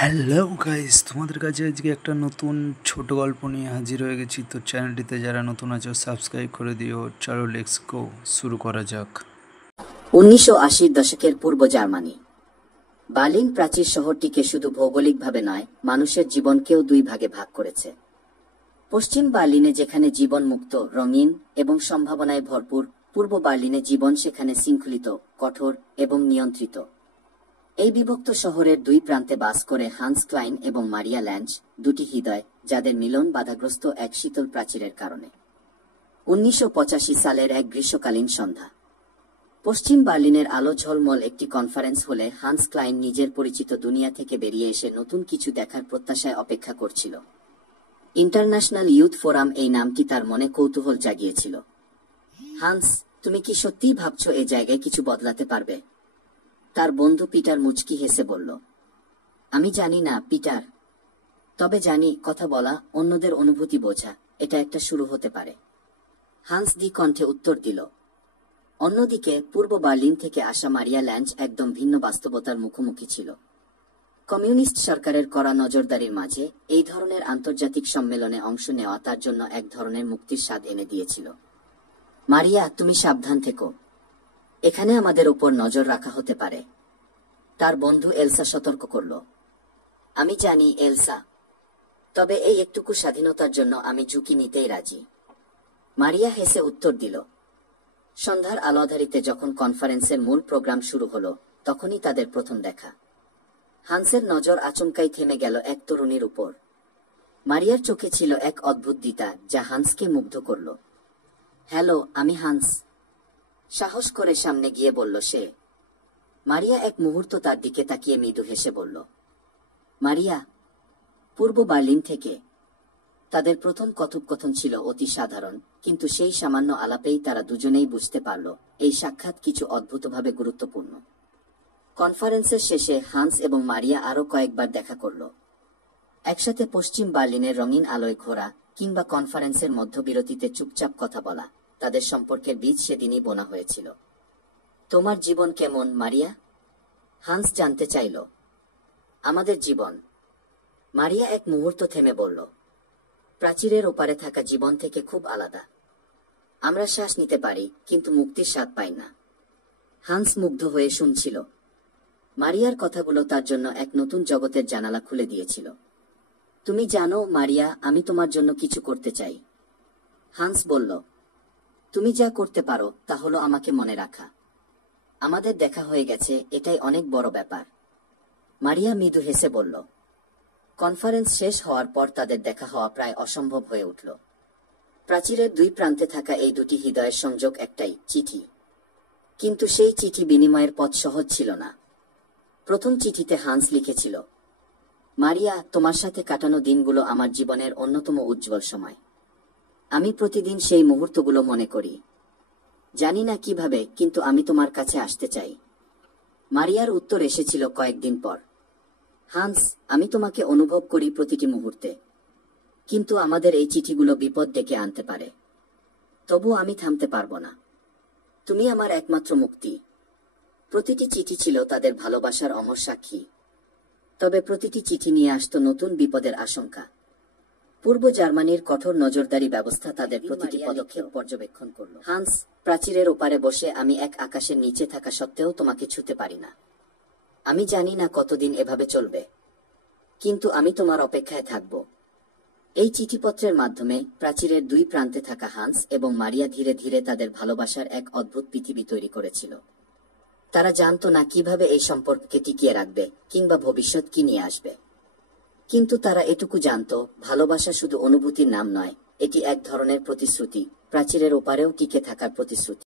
Hello guys, তোমাদের কাছে আজকে একটা নতুন ছোট গল্প নিয়ে হাজির হয়ে গেছি। তো চ্যানেলটিতে যারা নতুন আছো সাবস্ক্রাইব করে দিও। চলো লেটস গো, শুরু করা যাক। 1980-র দশকের পূর্ব জার্মানি। বার্লিন প্রাচীর শহরটিকে শুধু ভৌগোলিকভাবে নয়, মানুষের জীবনকেও দুই ভাগে ভাগ করেছে। পশ্চিম বার্লিনে যেখানে জীবন মুক্ত, রঙিন এবং সম্ভাবনায় ভরপুর, পূর্ব বার্লিনে জীবন সেখানে শৃঙ্খলিত, কঠোর এবং নিয়ন্ত্রিত। এই বিভক্ত শহরের দুই প্রান্তে বাস করে হান্স ক্লাইন এবং মারিয়া ল্যাঞ্জ, দুটি হৃদয় যাদের মিলন বাধাগ্রস্ত এক শীতল প্রাচীরের কারণে। 1985 সালের এক গ্রীষ্মকালীন সন্ধ্যা। পশ্চিম বার্লিনের আলো ঝলমল একটি কনফারেন্স হলে হান্স ক্লাইন নিজের পরিচিত দুনিয়া থেকে বেরিয়ে এসে নতুন কিছু দেখার প্রত্যাশায় অপেক্ষা করছিল। ইন্টারন্যাশনাল ইউথ ফোরাম এই নামটি তার মনে কৌতূহল জাগিয়েছিল। হান্স, তুমি কি সত্যিই ভাবছো এই জায়গায় কিছু বদলাতে পারবে? তার বন্ধু পিটার মুচকি হেসে বলল, আমি জানি না পিটার, তবে জানি কথা বলা, অন্যদের অনুভূতি বোঝা, এটা একটা শুরু হতে পারে। হান্স কণ্ঠে উত্তর দিল। অন্যদিকে পূর্ব বার্লিন থেকে আসা মারিয়া ল্যাঞ্জ একদম ভিন্ন বাস্তবতার মুখোমুখি ছিল। কমিউনিস্ট সরকারের কড়া নজরদারির মাঝে এই ধরনের আন্তর্জাতিক সম্মেলনে অংশ নেওয়া তার জন্য এক ধরনের মুক্তির স্বাদ এনে দিয়েছিল। মারিয়া, তুমি সাবধান থেকো, এখানে আমাদের উপর নজর রাখা হতে পারে, তার বন্ধু এলসা সতর্ক করল। আমি জানি এলসা, তবে এই একটুকু স্বাধীনতার জন্য আমি ঝুঁকি নিতেই রাজি। মারিয়া হেসে উত্তর দিল। সন্ধ্যার আলোধারিতে যখন কনফারেন্সের মূল প্রোগ্রাম শুরু হলো, তখনই তাদের প্রথম দেখা। হান্সের নজর আচমকাই থেমে গেল এক তরুণীর উপর। মারিয়ার চোখে ছিল এক অদ্ভুত দ্বিধা যা হান্সকে মুগ্ধ করল। হ্যালো, আমি হান্স, সাহস করে সামনে গিয়ে বলল সে। মারিয়া এক মুহূর্ত তার দিকে তাকিয়ে মৃদু হেসে বলল, মারিয়া, পূর্ব বার্লিন থেকে। তাদের প্রথম কথোপকথন ছিল অতি সাধারণ, কিন্তু সেই সামান্য আলাপেই তারা দুজনেই বুঝতে পারল এই সাক্ষাৎ কিছু অদ্ভুতভাবে গুরুত্বপূর্ণ। কনফারেন্সের শেষে হান্স এবং মারিয়া আরও কয়েকবার দেখা করল। একসাথে পশ্চিম বার্লিনের রঙিন আলোয় ঘোরা কিংবা কনফারেন্সের মধ্যবিরতিতে চুপচাপ কথা বলা, তাদের সম্পর্কের বীজ সেদিনই বোনা হয়েছিল। তোমার জীবন কেমন মারিয়া? হান্স জানতে চাইল। আমাদের জীবন, মারিয়া এক মুহূর্ত থেমে বলল, প্রাচীরের ওপারে থাকা জীবন থেকে খুব আলাদা। আমরা শ্বাস নিতে পারি, কিন্তু মুক্তির স্বাদ পাই না। হান্স মুগ্ধ হয়ে শুনছিল। মারিয়ার কথাগুলো তার জন্য এক নতুন জগতের জানালা খুলে দিয়েছিল। তুমি জানো মারিয়া, আমি তোমার জন্য কিছু করতে চাই। হান্স বলল, তুমি যা করতে পারো তা হলো আমাকে মনে রাখা। আমাদের দেখা হয়ে গেছে, এটাই অনেক বড় ব্যাপার। মারিয়া মৃদু হেসে বলল। কনফারেন্স শেষ হওয়ার পর তাদের দেখা হওয়া প্রায় অসম্ভব হয়ে উঠল। প্রাচীরের দুই প্রান্তে থাকা এই দুটি হৃদয়ের সংযোগ একটাই, চিঠি। কিন্তু সেই চিঠি বিনিময়ের পথ সহজ ছিল না। প্রথম চিঠিতে হান্স লিখেছিল, মারিয়া, তোমার সাথে কাটানো দিনগুলো আমার জীবনের অন্যতম উজ্জ্বল সময়। আমি প্রতিদিন সেই মুহূর্তগুলো মনে করি। জানি না কিভাবে, কিন্তু আমি তোমার কাছে আসতে চাই। মারিয়ার উত্তর এসেছিল কয়েকদিন পর, হান্স, আমি তোমাকে অনুভব করি প্রতিটি মুহূর্তে, কিন্তু আমাদের এই চিঠিগুলো বিপদ ডেকে আনতে পারে। তবু আমি থামতে পারব না। তুমি আমার একমাত্র মুক্তি। প্রতিটি চিঠি ছিল তাদের ভালোবাসার অমর সাক্ষী। তবে প্রতিটি চিঠি নিয়ে আসত নতুন বিপদের আশঙ্কা। পূর্ব জার্মানির কঠোর নজরদারি ব্যবস্থা তাদের প্রতিটি পদক্ষেপ পর্যবেক্ষণ করল। হান্স, প্রাচীরের ওপারে বসে আমি এক আকাশের নিচে থাকা সত্ত্বেও তোমাকে ছুঁতে পারি না। আমি জানি না কতদিন এভাবে চলবে, কিন্তু আমি তোমার অপেক্ষায় থাকব। এই চিঠিপত্রের মাধ্যমে প্রাচীরের দুই প্রান্তে থাকা হান্স এবং মারিয়া ধীরে ধীরে তাদের ভালোবাসার এক অদ্ভুত পৃথিবী তৈরি করেছিল। তারা জানত না কিভাবে এই সম্পর্ককে টিকিয়ে রাখবে কিংবা ভবিষ্যৎ কি নিয়ে আসবে, কিন্তু তারা এটুকু জানত, ভালোবাসা শুধু অনুভূতির নাম নয়, এটি এক ধরনের প্রতিশ্রুতি, প্রাচীরের ওপারেও টিকে থাকার প্রতিশ্রুতি।